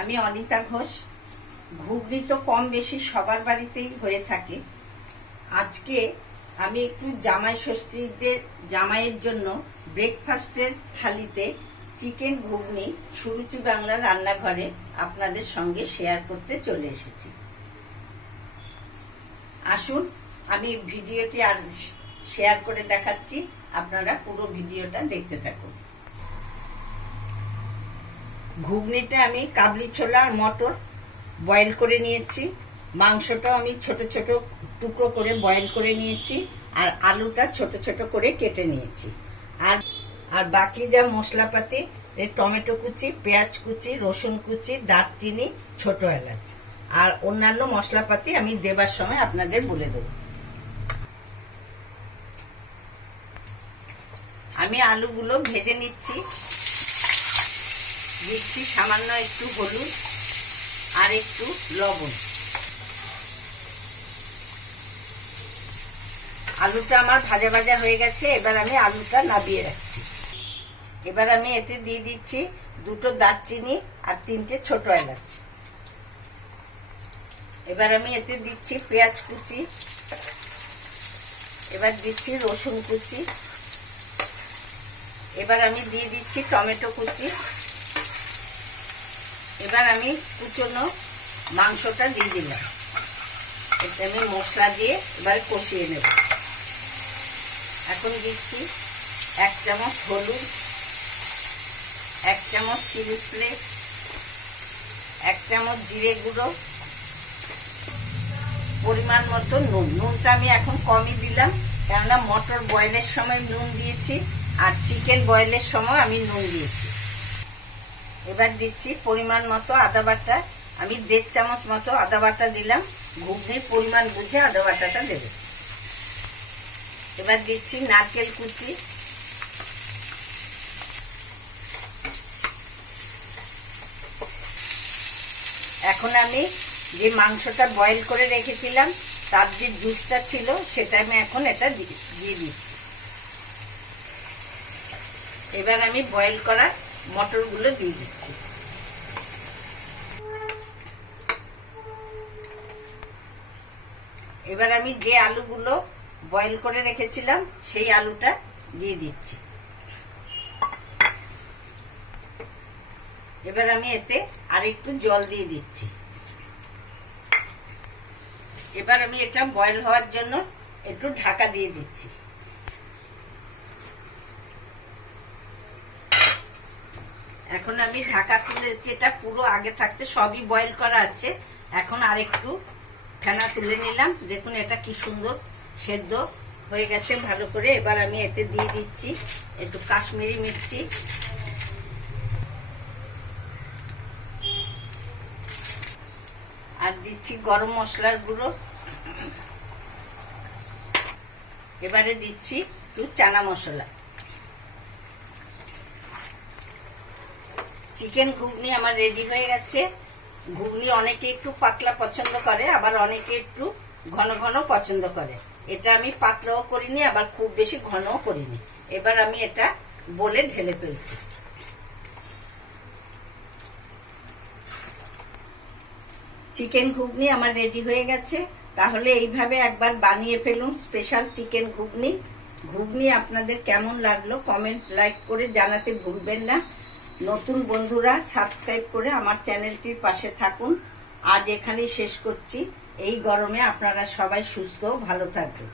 আমি অনিতা ঘোষ। ঘুগনি তো কম বেশি সবার বাড়িতেই হয়ে থাকে। আজকে আমি একটু জামাইয়ের জন্য ব্রেকফাস্টের থালিতে চিকেন ঘুগনি সুরুচি বাংলা রান্নাঘরে আপনাদের সঙ্গে শেয়ার করতে চলে এসেছি। আসুন আমি ভিডিওটি আর শেয়ার করে দেখাচ্ছি, আপনারা পুরো ভিডিওটা দেখতে থাকুন। ঘুগনিটা আমি কাবলি ছোলা আর মটর বয়েল করে নিয়েছি। মাংসটাও আমি ছোট ছোট টুকরো করে বয়েল করে নিয়েছি, আর আলুটা ছোট ছোট করে কেটে নিয়েছি। আর বাকি যা মশলাপাতি, টমেটো কুচি, পেঁয়াজ কুচি, রসুন কুচি, দারচিনি, ছোট এলাচ আর অন্যান্য মশলাপাতি আমি দেবার সময় আপনাদের বলে দেব। আমি আলুগুলো ভেজে নিচ্ছি। দিচ্ছি সামান্য একটু হলুদ আর একটু লবণ। আলুটা আমার ভাজা ভাজা হয়ে গেছে। এবার আমি আলুটা নাবিয়ে রাখছি। এবার আমি এতে দিয়ে দিচ্ছি 2টো দারচিনি আর 3টে ছোট এলাচ। এবার আমি এতে দিচ্ছি পেঁয়াজ কুচি। এবার দিচ্ছি রসুন কুচি। এবার আমি দিয়ে দিচ্ছি টমেটো কুচি। এবার আমি কুচনো মাংসটা দিয়ে দিলাম। এটা আমি মশলা দিয়ে এবার কষিয়ে নেব। এখন দিচ্ছি 1 চামচ হলুদ, 1 চামচ চিলি ফ্লেক্স, 1 চামচ জিরে গুঁড়ো, পরিমাণ মতো নুন। নুনটা আমি এখন কমই দিলাম, কেননা মটর বয়েলের সময় নুন দিয়েছি আর চিকেন বয়েলের সময় আমি নুন দিয়েছি। এবার দিচ্ছি পরিমাণ মতো আদা বাটা। আমি 1.5 চামচ মতো আদা বাটা দিলাম। ঘুগনির পরিমাণ বুঝে আদা বাটাটা দেবে। এবার দিচ্ছি নারকেল কুচি। এখন আমি যে মাংসটা বয়েল করে রেখেছিলাম তার যে জুসটা ছিল সেটা আমি এখন এটা দিয়ে দিচ্ছি। এবার আমি বয়েল করা মটরগুলো দিয়ে দিচ্ছি। এবার আমি যে আলুগুলো বয়েল করে রেখেছিলাম সেই আলুটা দিয়ে দিচ্ছি। এবার আমি এতে আরেকটু জল দিয়ে দিচ্ছি। এবার আমি এটা বয়েল হওয়ার জন্য একটু ঢাকা দিয়ে দিচ্ছি। এখন আমি ঢাকা তুলে দিচ্ছি। এটা পুরো আগে থাকতে সবই বয়েল করা আছে। এখন আরেকটু ফেনা তুলে নিলাম। দেখুন এটা কি সুন্দর সেদ্ধ হয়ে গেছে ভালো করে। এবার আমি এতে দিয়ে দিচ্ছি একটু কাশ্মীরি মির্চি, আর দিচ্ছি গরম মশলার গুঁড়ো। এবারে দিচ্ছি একটু চানা মশলা। চিকেন ঘুগনি আমার রেডি হয়ে গেছে। ঘুগনি অনেকে একটু পাতলা পছন্দ করে, আবার অনেকে একটু ঘন ঘন পছন্দ করে। এটা আমি পাতলাও করিনি, আবার খুব বেশি ঘনও করিনি। এবার আমি এটা বলে ঢেলে ফেলছি। চিকেন ঘুগনি আমার রেডি হয়ে গেছে। তাহলে এইভাবে একবার বানিয়ে ফেলুন স্পেশাল চিকেন ঘুগনি। ঘুগনি আপনাদের কেমন লাগলো কমেন্ট লাইক করে জানাতে ভুলবেন না। নতুন বন্ধুরা সাবস্ক্রাইব করে আমার চ্যানেলটির পাশে থাকুন। আজ এখানেই শেষ করছি। এই গরমে আপনারা সবাই সুস্থ ও ভালো থাকবেন।